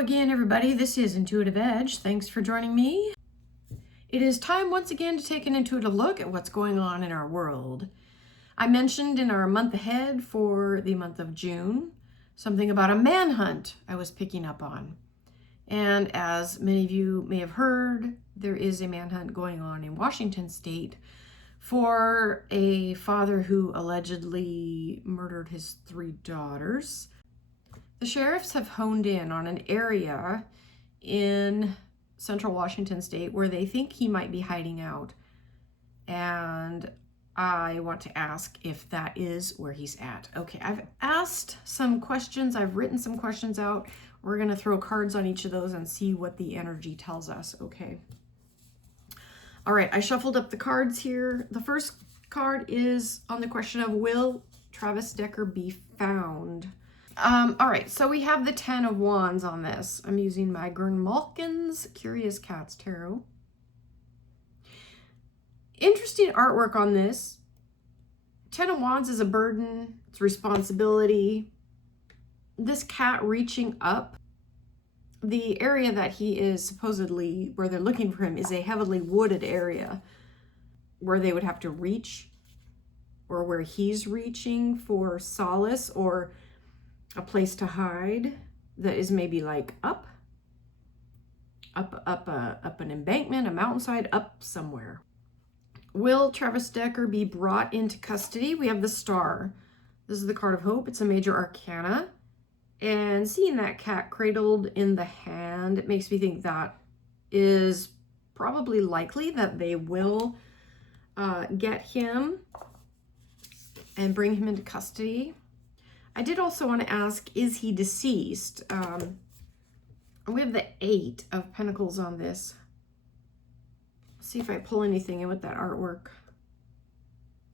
again, everybody. This is Intuitive Edge. Thanks for joining me. It is time once again to take an intuitive look at what's going on in our world. I mentioned in our month ahead for the month of June something about a manhunt I was picking up on. And as many of you may have heard, there is a manhunt going on in Washington state for a father who allegedly murdered his 3 daughters. The sheriffs have honed in on an area in central Washington state where they think he might be hiding out. And I want to ask if that is where he's at. Okay, I've asked some questions. I've written some questions out. We're going to throw cards on each of those and see what the energy tells us. Okay. All right, I shuffled up the cards here. The first card is on the question of, will Travis Decker be found? All right, so we have the 10 of Wands on this. I'm using my Malkin's Curious Cats Tarot. Interesting artwork on this. 10 of Wands is a burden, it's responsibility. This cat reaching up. The area that he is supposedly, where they're looking for him, is a heavily wooded area where they would have to reach, or where he's reaching for solace or a place to hide that is maybe like up an embankment, a mountainside, up somewhere. Will Travis Decker be brought into custody? We have the Star. This is the card of hope. It's a major arcana. And seeing that cat cradled in the hand, it makes me think that is probably likely that they will get him and bring him into custody. I did also want to ask, is he deceased? We have the 8 of Pentacles on this. Let's see if I pull anything in with that artwork.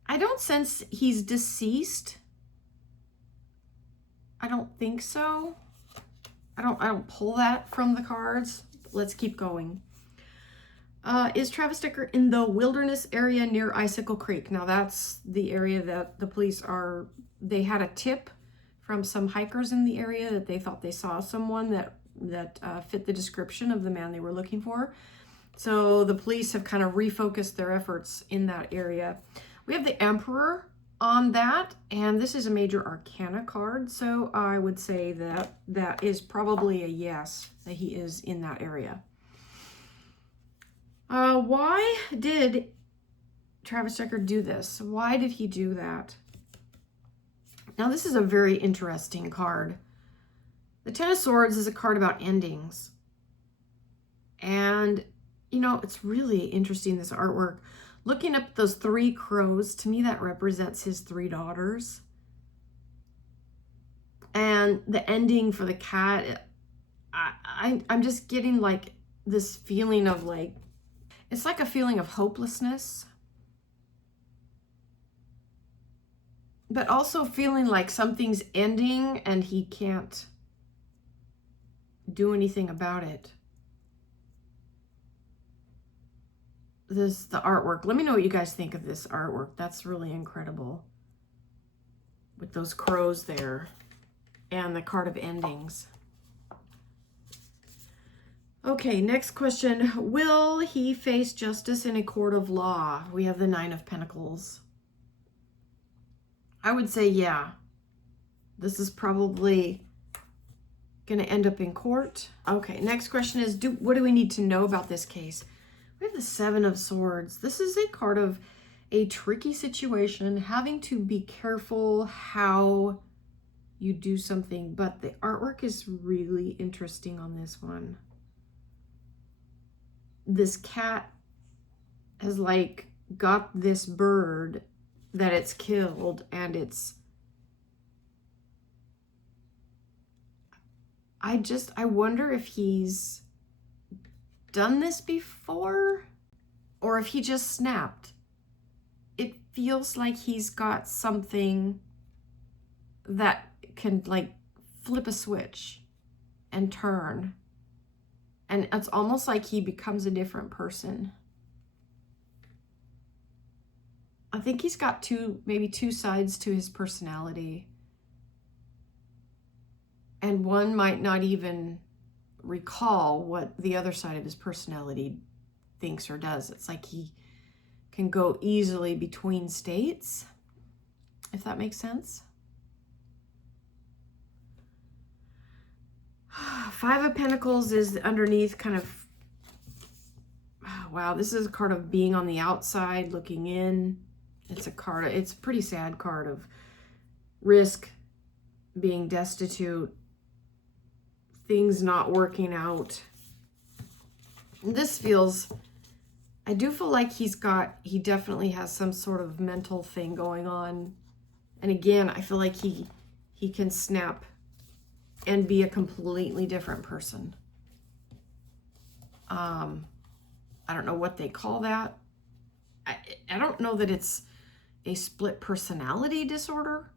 I don't sense he's deceased. I don't think so. I don't pull that from the cards. Let's keep going. Is Travis Decker in the wilderness area near Icicle Creek? Now that's the area that the police are, they had a tip from some hikers in the area that they thought they saw someone that fit the description of the man they were looking for. So the police have kind of refocused their efforts in that area. We have the Emperor on that, and this is a major arcana card, so I would say that that is probably a yes, that he is in that area. Why did Travis Decker do this? Why did he do that? Now, this is a very interesting card. The 10 of Swords is a card about endings. And, you know, it's really interesting, this artwork. Looking up those 3 crows, to me, that represents his 3 daughters. And the ending for the cat, I'm just getting like this feeling of like, it's like a feeling of hopelessness. But also feeling like something's ending and he can't do anything about it. The artwork. Let me know what you guys think of this artwork. That's really incredible. With those crows there and the card of endings. Okay, next question. Will he face justice in a court of law? We have the 9 of Pentacles. I would say, yeah, this is probably going to end up in court. Okay, next question is, what do we need to know about this case? We have the 7 of Swords. This is a card of a tricky situation, having to be careful how you do something, but the artwork is really interesting on this one. This cat has like got this bird that it's killed, and I wonder if he's done this before or if he just snapped. It feels like he's got something that can like flip a switch and turn, and it's almost like he becomes a different person. I think he's got maybe two sides to his personality. And one might not even recall what the other side of his personality thinks or does. It's like he can go easily between states, if that makes sense. Five of Pentacles is underneath, kind of, wow, this is a card of being on the outside, looking in. It's a card, it's a pretty sad card of risk, being destitute, things not working out. And this feels, I do feel like he definitely has some sort of mental thing going on. And again, I feel like he can snap and be a completely different person. I don't know what they call that. I don't know that it's a split personality disorder,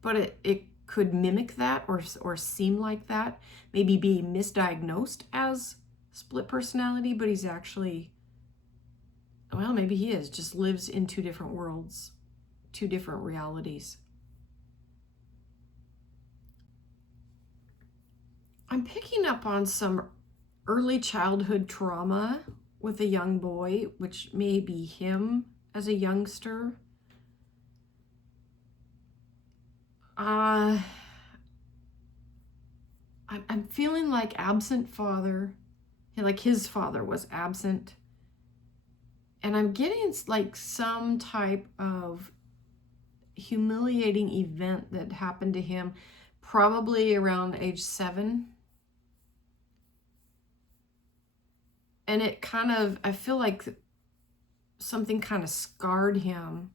but it could mimic that or seem like that. Maybe be misdiagnosed as split personality, but he's actually, well, maybe he is, just lives in two different worlds, two different realities. I'm picking up on some early childhood trauma with a young boy, which may be him as a youngster. I'm feeling like absent father, like his father was absent. And I'm getting like some type of humiliating event that happened to him probably around age 7. And it kind of, I feel like something kind of scarred him.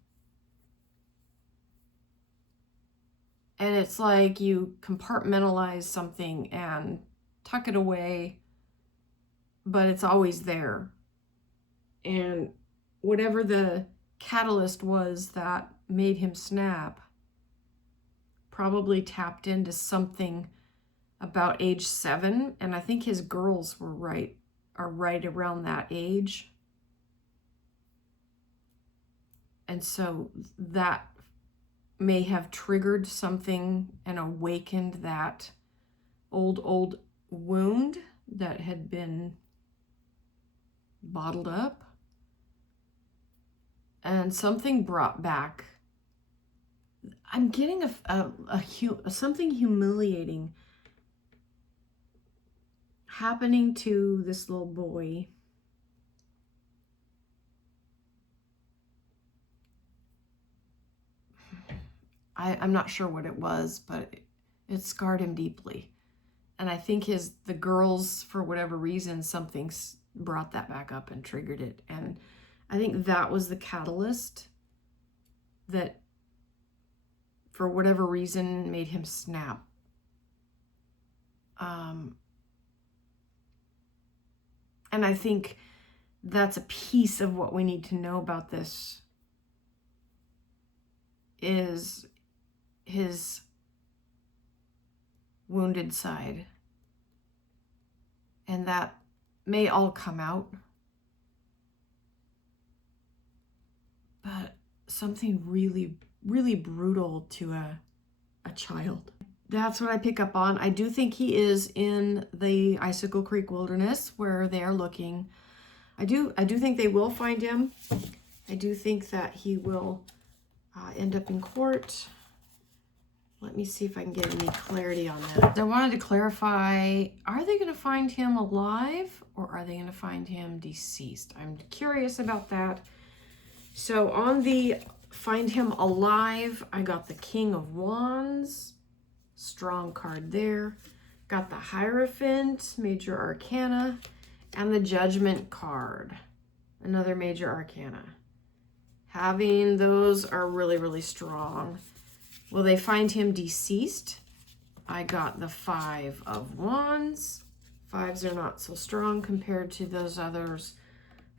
And it's like you compartmentalize something and tuck it away, but it's always there. And whatever the catalyst was that made him snap probably tapped into something about age 7. And I think his girls are right around that age. And so that may have triggered something and awakened that old wound that had been bottled up. And something brought back, I'm getting something humiliating happening to this little boy. I'm not sure what it was, but it scarred him deeply. And I think the girls, for whatever reason, something brought that back up and triggered it. And I think that was the catalyst that, for whatever reason, made him snap. And I think that's a piece of what we need to know about this, is his wounded side. And that may all come out. But something really, really brutal to a child. That's what I pick up on. I do think he is in the Icicle Creek Wilderness where they are looking. I do think they will find him. I do think that he will end up in court. Let me see if I can get any clarity on that. I wanted to clarify, are they going to find him alive or are they going to find him deceased? I'm curious about that. So on the find him alive, I got the King of Wands, strong card there. Got the Hierophant, major arcana, and the Judgment card, another major arcana. Having those are really, really strong. Will they find him deceased? I got the Five of Wands. Fives are not so strong compared to those others.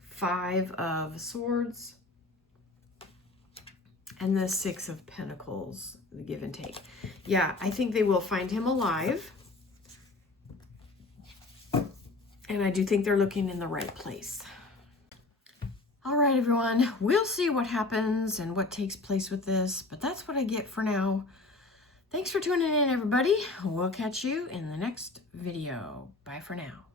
Five of Swords. And the Six of Pentacles, the give and take. Yeah, I think they will find him alive. And I do think they're looking in the right place. All right, everyone, we'll see what happens and what takes place with this, but that's what I get for now. Thanks for tuning in, everybody. We'll catch you in the next video. Bye for now.